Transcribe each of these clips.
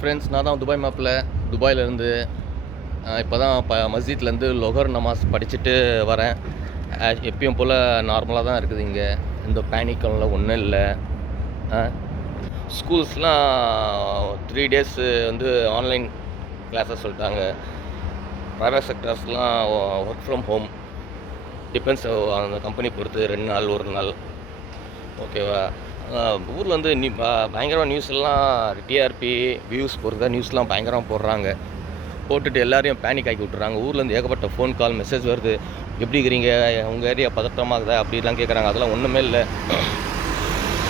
Friends, நான் தான் Dubai மாப்பிள்ள. துபாயிலேருந்து இப்போ தான் மஸ்ஜித்லேருந்து லொஹர் நமாஸ் படிச்சுட்டு வரேன். எப்பயும் போல் நார்மலாக தான் இருக்குது இங்கே. இந்த பேனிக்கெல்லாம் ஒன்றும் இல்லை. ஸ்கூல்ஸ்லாம் 3 days வந்து ஆன்லைன் கிளாஸஸ் சொல்லிட்டாங்க. ப்ரைவேட் செக்டர்ஸ்லாம் ஒர்க் ஃப்ரம் ஹோம். டிபெண்ட்ஸ் அந்த கம்பெனி பொறுத்து 2 நாள் 1 நாள். ஓகேவா? ஊரில் வந்து பயங்கரமாக நியூஸ் எல்லாம் டிஆர்பி வியூஸ் பொறுத்த நியூஸ்லாம் பயங்கரமாக போடுறாங்க. போட்டுட்டு எல்லாரையும் பேனிக் ஆக்கி விட்டுறாங்க. ஊர்லேருந்து ஏகப்பட்ட ஃபோன் கால் மெசேஜ் வருது. எப்படி இருக்கிறீங்க, உங்கள் ஏரியா பதட்டமாகுதா அப்படிலாம் கேட்குறாங்க. அதெல்லாம் ஒன்றுமே இல்லை.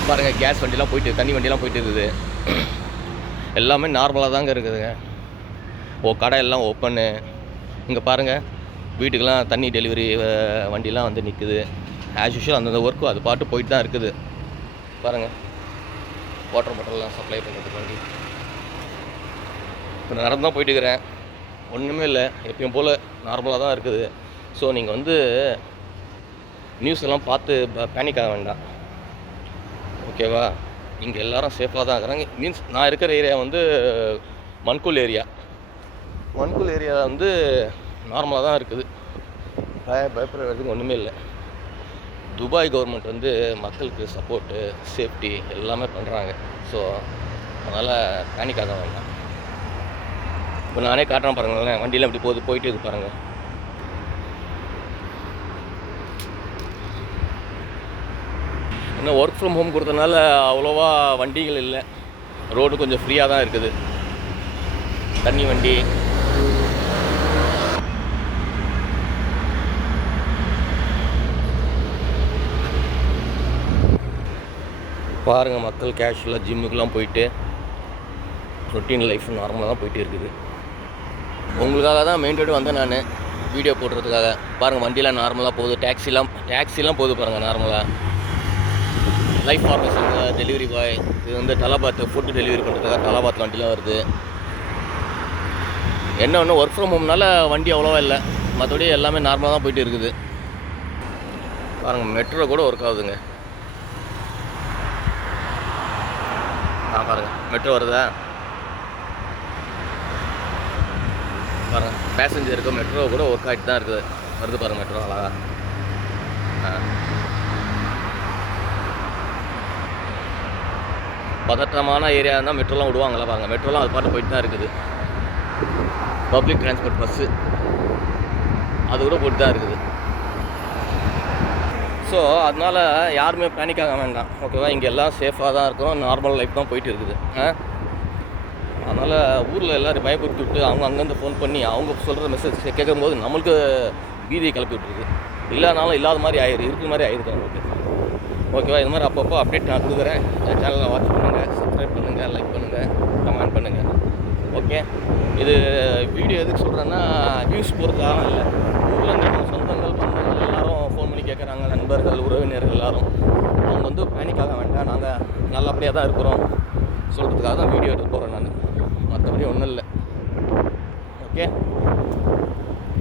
பாருங்கள், கேஸ் வண்டிலாம் போயிட்டு, தண்ணி வண்டிலாம் போயிட்டு இருக்குது. எல்லாமே நார்மலாக தாங்க இருக்குதுங்க. கடை எல்லாம் ஓப்பனு. இங்கே பாருங்கள், வீட்டுக்கெல்லாம் தண்ணி டெலிவரி வண்டிலாம் வந்து நிற்குது. ஆஸ் யூஷுவல் அந்தந்த ஒர்க்கும் அது பாட்டு போயிட்டு தான் இருக்குது. பாருங்கள், வாட்டர் பாட்டில்லாம் சப்ளை பண்ணுறது வண்டி. இப்போ நடந்து தான் போயிட்டுக்கிறேன். ஒன்றுமே இல்லை, எப்பயும் போல் நார்மலாக தான் இருக்குது. ஸோ நீங்கள் வந்து நியூஸ் எல்லாம் பார்த்து பேனிக் ஆக வேண்டாம். ஓகேவா? இங்கே எல்லோரும் சேஃபாக தான் இருக்கிறாங்க. மீன்ஸ் நான் இருக்கிற ஏரியா வந்து மன்கூல் ஏரியா. மன்கூல் ஏரியா வந்து நார்மலாக தான் இருக்குது. பயப்படுறதுக்கு ஒன்றுமே இல்லை. துபாய் கவர்மெண்ட் வந்து மக்களுக்கு சப்போர்ட்டு, சேஃப்டி எல்லாமே பண்ணுறாங்க. ஸோ அதனால் பேனிக் ஆக வேண்டாம். இப்போ நானே காட்டுறேன் பாருங்களேன், வண்டியில் அப்படி போயிட்டு இது பாருங்கள். இன்னும் ஒர்க் ஃப்ரம் ஹோம் கொடுத்தனால அவ்வளோவா வண்டிகள் இல்லை. ரோடு கொஞ்சம் ஃப்ரீயாக தான் இருக்குது. தண்ணி வண்டி, பாருங்கள், மக்கள் கேஷுவலாக ஜிம்முக்கெலாம் போயிட்டு ரொட்டீன் லைஃப் நார்மலாக தான் போயிட்டு இருக்குது. உங்களுக்காக தான் மெயின் ரோடு வந்தேன் நான் வீடியோ போடுறதுக்காக. பாருங்கள், வண்டியெலாம் நார்மலாக போகுது. டாக்ஸிலாம் போகுது பாருங்கள் நார்மலாக. லைஃப் ஃபார்மேஷன் டெலிவரி பாய், இது வந்து தலாபாத் ஃபுட்டு டெலிவரி பண்ணுறதுக்காக தலாபாத் வண்டிலாம் வருது. என்ன ஒன்று, ஒர்க் ஃப்ரம் ஹோம்னால வண்டி அவ்வளோவா இல்லை. மற்றபடி எல்லாமே நார்மலாக தான் போயிட்டு இருக்குது. பாருங்கள், மெட்ரோ கூட ஒர்க் ஆகுதுங்க. பாருங்கள், மெட்ரோ வருதா பாருங்கள். பேசஞ்சருக்கு மெட்ரோ கூட ஒர்க் ஆகிட்டு தான் இருக்குது. வருது பாருங்கள் மெட்ரோ அழகா. பதற்றமான ஏரியா இருந்தால் மெட்ரோலாம் விடுவாங்களா பாருங்கள். மெட்ரோலாம் அது பாட்டு போயிட்டு தான் இருக்குது. பப்ளிக் டிரான்ஸ்போர்ட் பஸ்ஸு அது கூட போயிட்டு தான் இருக்குது. ஸோ அதனால் யாருமே பேனிக் ஆக வேண்டாம். ஓகேவா? இங்கே எல்லாம் சேஃபாக தான் இருக்கிறோம். நார்மல் லைஃப் தான் போயிட்டு இருக்குது. அதனால் ஊரில் எல்லோரும் பயப்படுத்தி விட்டு அவங்க அங்கேருந்து ஃபோன் பண்ணி அவங்க சொல்கிற மெசேஜ் கேட்கும்போது நம்மளுக்கு பீதியை கிளப்பி விட்டுருக்கு. இல்லைனாலும் இல்லாத மாதிரி இருக்கிற மாதிரி ஆயிருக்கு நம்மளுக்கு. ஓகேவா? இது மாதிரி அப்பப்போ அப்டேட் நான் கொடுக்குறேன். என் சேனலை வாட்ச் பண்ணுங்கள், சப்ஸ்கிரைப் பண்ணுங்கள், லைக் பண்ணுங்கள், கமெண்ட் பண்ணுங்கள். ஓகே? இது வீடியோ எதுக்கு சொல்கிறேன்னா, வியூஸ் பொறுக்காக இல்லை. ஊரில் நம்ம சொந்தங்கள் பந்தங்கள் எல்லோரும் ஃபோன் பண்ணி கேட்குறாங்க. நண்பர்கள், உறவினர்கள் எல்லோரும் அவங்க வந்து பேனிக் ஆக வேண்டாம், நாங்கள் நல்லபடியாக தான் இருக்கிறோம் சொல்கிறதுக்காக தான் வீடியோ எடுத்து போகிறேன் நான். மற்றபடி ஒன்றும் இல்லை.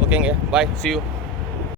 ஓகேங்க, பாய், see you.